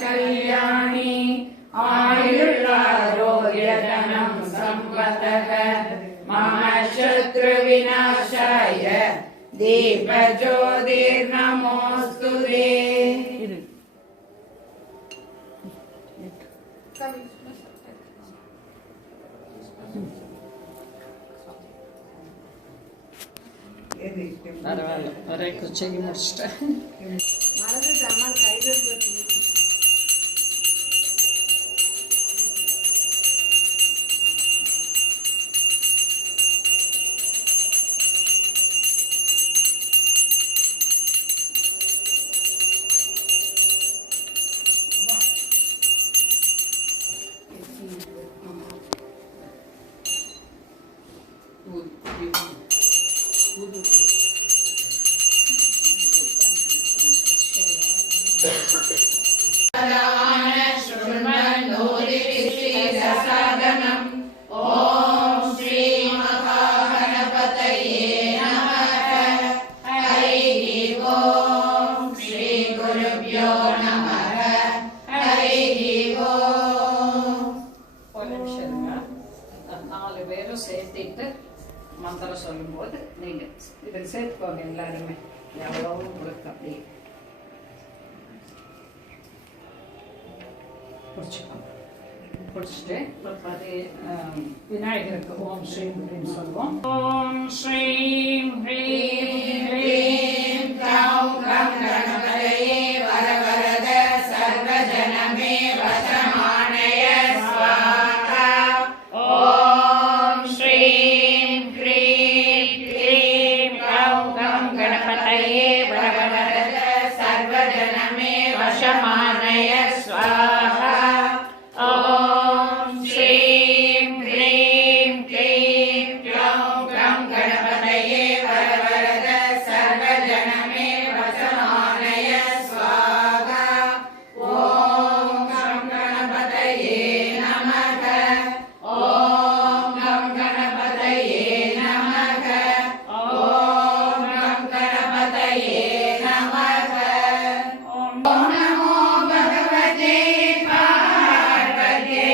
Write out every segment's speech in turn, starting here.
कल्याणी आयुरारोग्यधनं सम्पदः मम शत्रुविनाशाय दीपज्योतिर्नमोऽस्तुते। ஒரே குச்சிக்கு முடிச்சிட்டேன். சேர்த்திட்டு மந்திரம் சொல்லும் போது நீங்க இதில் சேர்த்துக்கோங்க. எல்லாருமே எவ்வளவு உங்களுக்கு அப்படி பிடிச்சிட்டு விநாயகருக்கு ஓம் ஸ்ரீம் ஹ்ரீம் சொல்லுவோம். ஓம் ஸ்ரீம் ஹ்ரீம் ஹ்ரீம் க்ளௌம் க்ளௌம் கணபதயே வரவரத சர்வஜனமே வசமானய ஸ்வாஹா. ஓம் ஸ்ரீம் ஹ்ரீம் க்ளீம் க்ளௌம் க்ளௌம் கணபதயே வரவரத சர்வஜனமே வசமானய ஸ்வாஹா. ஓம் ஸ்ரீம் ஹ்ரீம் க்ளீம் க்ளௌம் க்ளௌம் கணபதயே வரவரத சர்வஜனமே வசமானய ஸ்வாஹா. ஓம் கம் கணபதயே நமக. ஓம் கம் கணபதயே நமக. ஓம் கம் கணபதயே நமக. ஓம் நமோ பகவதே பார்வதே.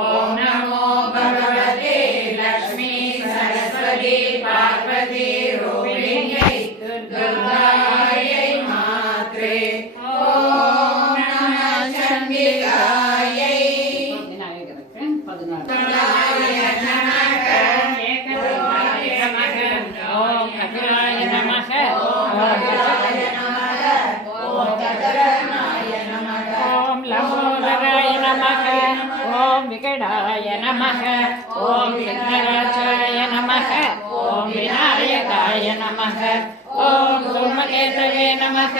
ஓம் நமோ பகவதே லக்ஷ்மி சரஸ்வதி பார்வதி ரூபிணியை துர்காயை மாத்ரே. ஓம் நம சண்டிகாயை. விநாயகருக்கு 14 நமக. ஏகதந்தாய நமக. ஓம் அகிலாய நமக. ஓம் அகிலாய நமக. ஓம் கதரனாய நமக. ஓம் லம்போதராய நமக. ஓம் விகடாய நமக. ஓம் விக்னராஜாய நமக. ஓம் விநாயகாய நமக. ஓம் தூமகேதவே நமக.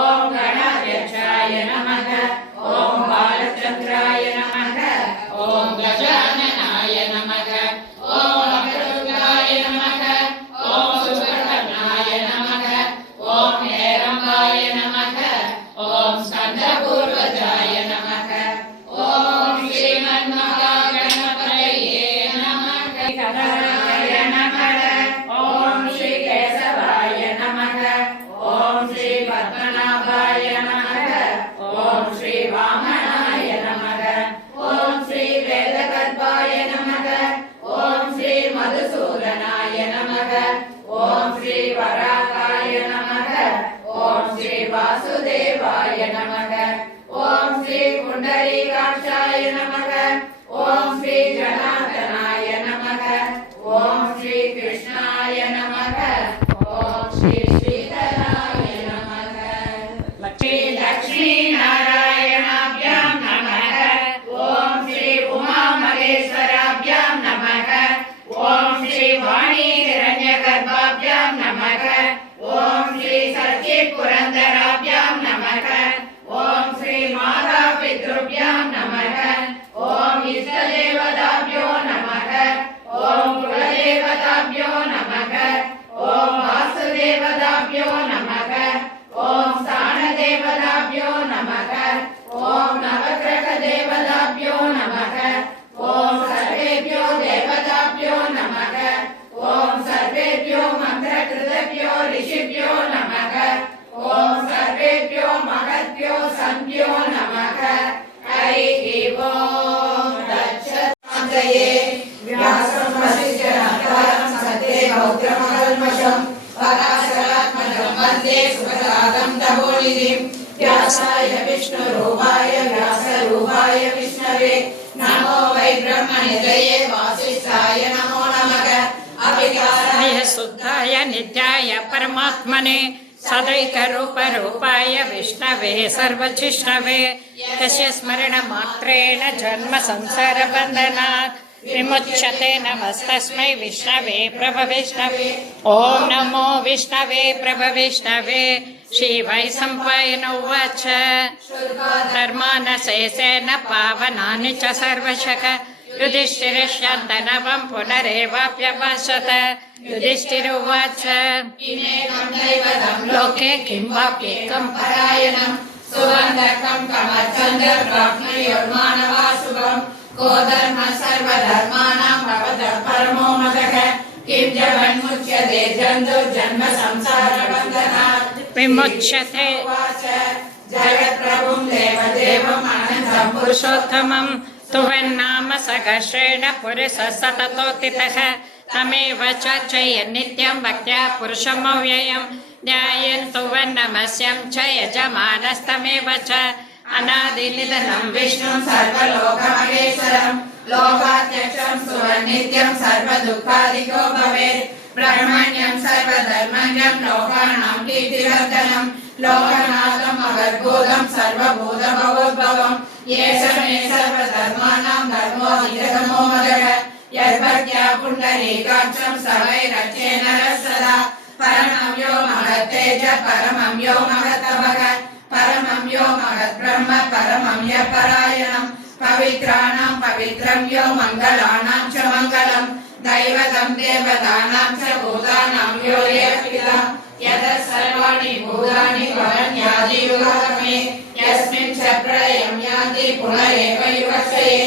ஓம் கணாத்யட்சாய நமக. ஓம் பாலச்சந்திராய நமக. ஓம் கஜானனாய நமக. ஓம் அமருகாய நமக. ஓம் சுபர்ணனாய நமக. ஓம் ஹேரம்பாய நமக. ஓம் ஸ்கந்தபூர்வஜாய நமக. ஓம் ஸ்ரீமன் மகாகணபதயே நமக. கணபதய நமக. ஓம் ஸ்ரீ கேசவாய நமக. ஓம் ஸ்ரீ பத்மநாபாய நமக. ஓம் ஸ்ரீ வாமனாய நமக. ஓம் ஸ்ரீ வேதகர்பாய व्यासाय विष्णुरूपाय व्यासरूपाय विष्णवे नमो वै ब्रह्मनिधये वासिष्ठाय नमो नमः अभिकाराय शुद्धाय नित्याय परमात्मने सदैकरूपरूपाय विष्णवे सर्वजिष्णवे यस्य स्मरणमात्रेण जन्म संसारबन्धनात् विमुच्यते नमस्तस्मै विष्णवे प्रभविष्णवे ॐ नमो विष्णवे प्रभविष्णवे श्रीवैशम्पायन उवाच धर्मानशेषेण पावनानि च सर्वशः युधिष्ठिरश्यन्तनवं पुनरेवाप्यभाषत युधिष्ठिर उवाच लोके किं वाप्येकं परायणं सुवर्णकं कमचन्द्रप्राप्नुयोर्मानवाशुभं को धर्म सर्वधर्माणां भवतः परमो मदः किं जन्मुच्यते जन्तुर्जन्म संसारबन्धनात् विमुच्यते जगत्प्रभुं देवदेवम् अनन्तं पुरुषोत्तमं तुवन्नाम सकर्षेण पुरुषः सततोत्थितः तमेव चर्चय नित्यं भक्त्या पुरुषमव्ययं ध्यायन्तु वन्नमस्यं च यजमानस्तमेव च अनादिनिधनं विष्णुं सर्वलोकमहेश्वरं लोकाध्यक्षं सुवन्नित्यं सर्वदुःखादिको भवेत् ब्रह्मण्यं सर्वधर्मण्यं लोकानां कीर्तिवर्धनं लोकनाथम् अगर्भूतं सर्वभूतभवोद्भवम् येष मे सर्वधर्माणां धर्मोऽधिगमो मदः यद्भक्त्या पुण्डरीकाक्षं सवैरक्षेण सदा परमं यो महत्तेज परमं यो महतभग परमं यो महद्ब्रह्म परमं य परायणं पवित्राणां पवित्रं यो मङ्गलानां च मङ्गलं दैवतं देवतानां च भूतानां यो पिता यतः सर्वाणि भूतानि वरण्यादियुगागमे यस्मिन् च प्रलयं यान्ति पुनरेव युगक्षये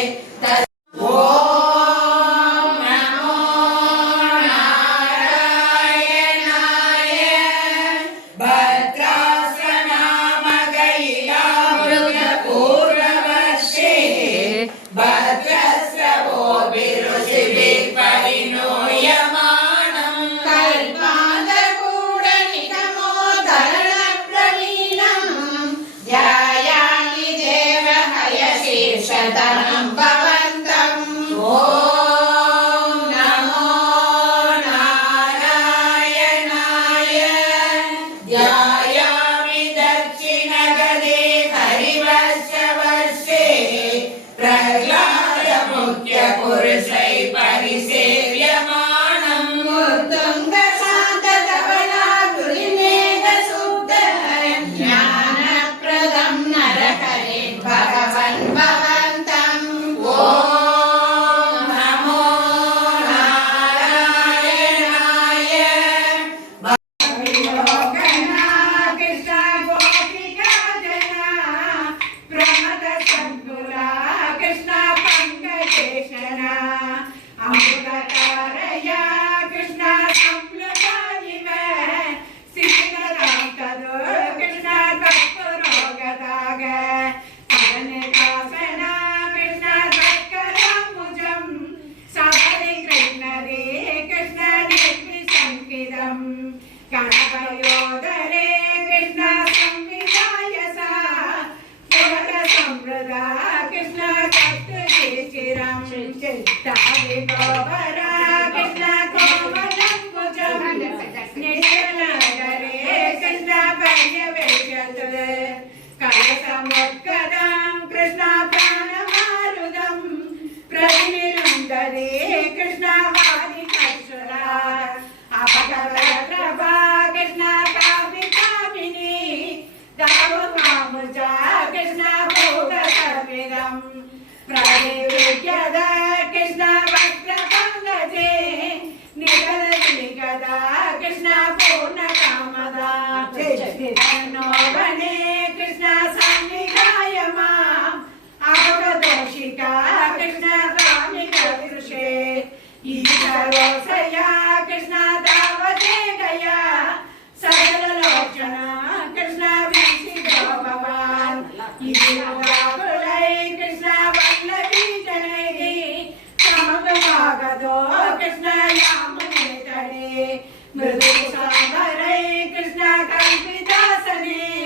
मृदु सागरे कृष्ण कल्पितासने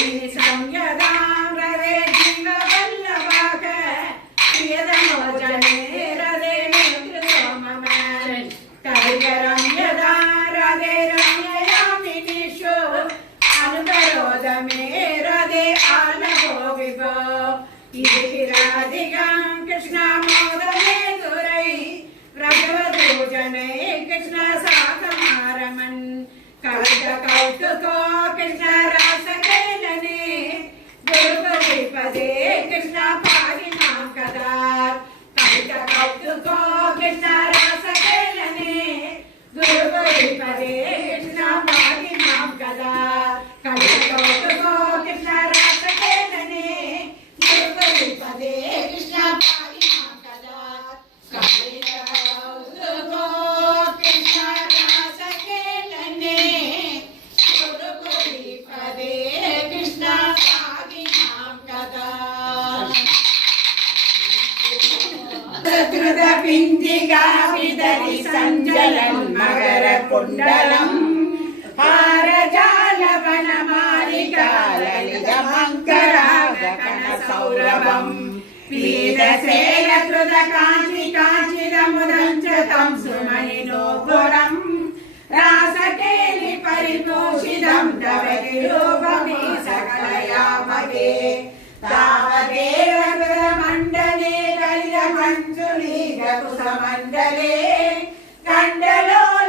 संयदां रवे जिंगवल्लभाग प्रियतमोजने रदे नेत्रसोमम कविकरं यदा रदे रम्ययामिनिषु अनुकरोदमे रदे आलभो विभो इदिराधिकं कृष्णमोदने दुरै व्रजवधूजने कृष्ण साकमारमन् कवित कौतुको कृष्ण रासकेलने गुरुपदे कृष्ण पारिणां कदा कवित कौतुको कृष्ण रासकेलने गुरुपदे कृष्ण पारिणां कदा कवित कौतुको कृष्ण रासकेलने गुरुपदे कृष्ण पारिणां कदा कवित कौतुको कृष्ण रासकेलने गुरुपदे कृष्ण पारिणां कदा कृतपिञ्जिका विदधि सञ्जलन् मकरकुण्डलम् हारजालवनमालिका ललितमङ्करागकणसौरभम् पीतशैलकृतकाञ्चि काञ्चिदमुदञ्चतं सुमणिनोपुरम् रासकेलि परिपोषितं तव तिरुपति सकलयामगे तावदेव कृतमण्डले कलितमञ्जुलीकुसमण्डले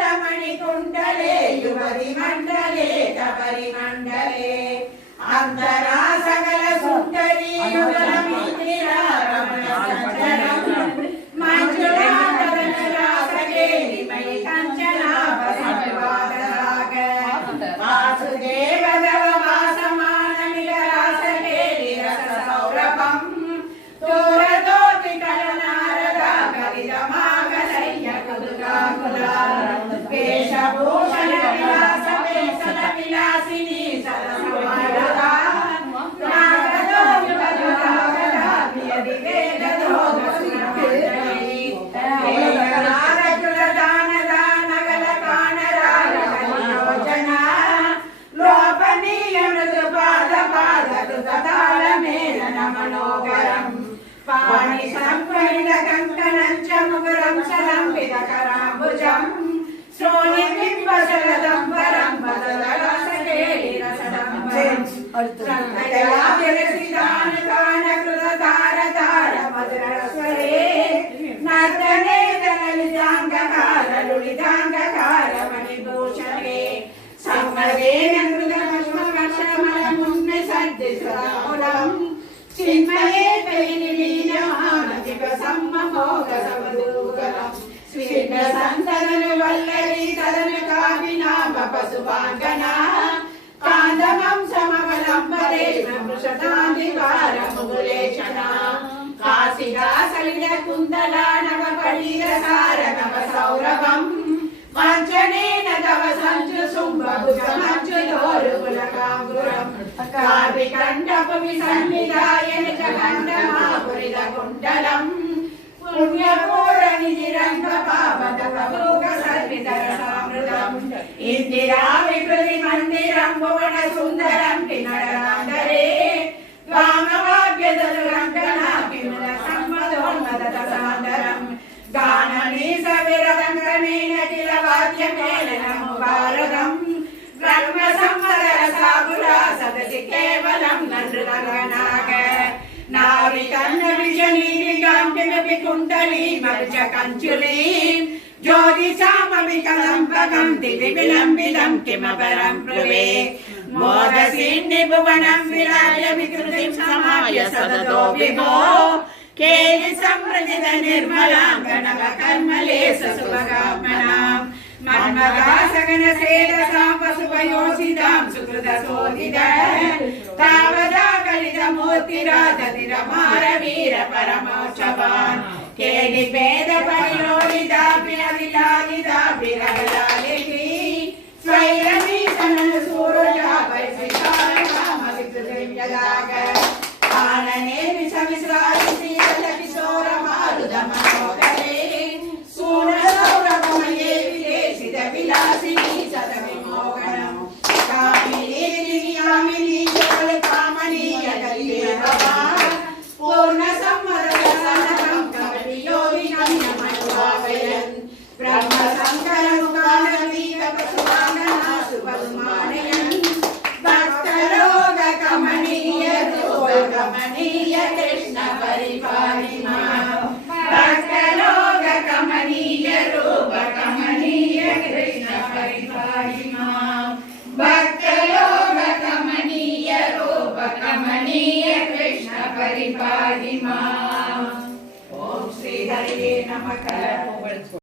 कण्डलोलमणिकुण्डले युवतिमण्डले कपरिमण्डले अन्तरा सकल सुन्दरी युगलमिन्द्रिरा रमणसञ्चरम् मञ्जुलाकदनरासकेलि मयि कञ्चनाभसंवादराग वासुदेव तव वासमानमिलरासकेलि रससौरभम् दूरदोतिकलनारदा कलितमागलय्य कुतुकाकुला वेशभूषण विलास वेषण विलासिनी सरसमारदा नागदो विपदुरागदा प्रियदिवेदो गसुरमण्डली वेदनारकुलदानदानगलकाणरागकलियोजना लोपनीयमृदुपादपादकृततालमेलनमनोगरम् पाणिसंपरिणकङ्कणं च मुकुरं सलम्बितकराम्बुजम् श्रोणिबिम्बशरदम्बरं बदलरसकेलिरसदम्बरम् मधुरस्वरे नर्तने ललिताङ्गकार लुलिताङ्गकार मणिभूषणे संवदेन मृगमश्मकर्षमलमुन्मे सद्दिशदामुलम् चिन्मये पेनिलीनमानजिपसम्ममोगसवदूगलम् स्वीर्णसन्तननुवल्लरी तदनुकाभिनाम पशुपाङ्गना कान्दमं समवलम्बरे मृषतादिवारमुकुलेक्षणा काशिदासलिलकुन्दला नवपडीरसारनवसौरभम् वाञ्छनेन तव सञ्जुसुम्बभुजमञ्जुलोरुकुलकाङ्गुरम् काव्यकण्ठपुविसन्निधाय निजकण्ठमापुरितकुण्डलम् पुण्यपूरणिधिरङ्गपावतकभूकसर्वितरसामृतम् इन्दिरा विकृतिमन्दिरं भुवनसुन्दरं किनरान्तरे वामवाग्यदनुरङ्गना किमुनसम्मदोन्मदतसान्दरम् गाननीसविरदङ्गनेन किल वाद्यमेलनमुभारतम् ब्रह्मसम्मदरसाकुला सदसि केवलं नन्दृतगणाग नाविकन्नविजनीलिकां किमपि कुण्डलीमर्च कञ्चुलीं ज्योतिषामपि कलम्बकं दिवि विलम्बितं किमपरं ब्रुवे मोदसीन्निभुवनं विराय विकृतिं समाय सदतो विभो केलि संवृजित निर्मलाङ्गनवकर्मलेश सुभगात्मनां मन्मदासगनसेदसां पशुपयोषितां सुकृतशोधित तावदा कलितमूर्तिरादतिरमारवीर परमोत्सवान् केलि वेदपरिलोलितापि अविलालितापि रगलालिकी स्वैरवीसननु सूरुजा परिसितारकामविकृतिं जगाग आनने विषविश्रायसी किशोरमारुदमनोगरे सूरसौरभमये विदेशित विलासिनी सदविमोहनम् कामिनी यामिनी कमनीय कृष्ण परिपाहि माम्। ओम श्री हरे नमः।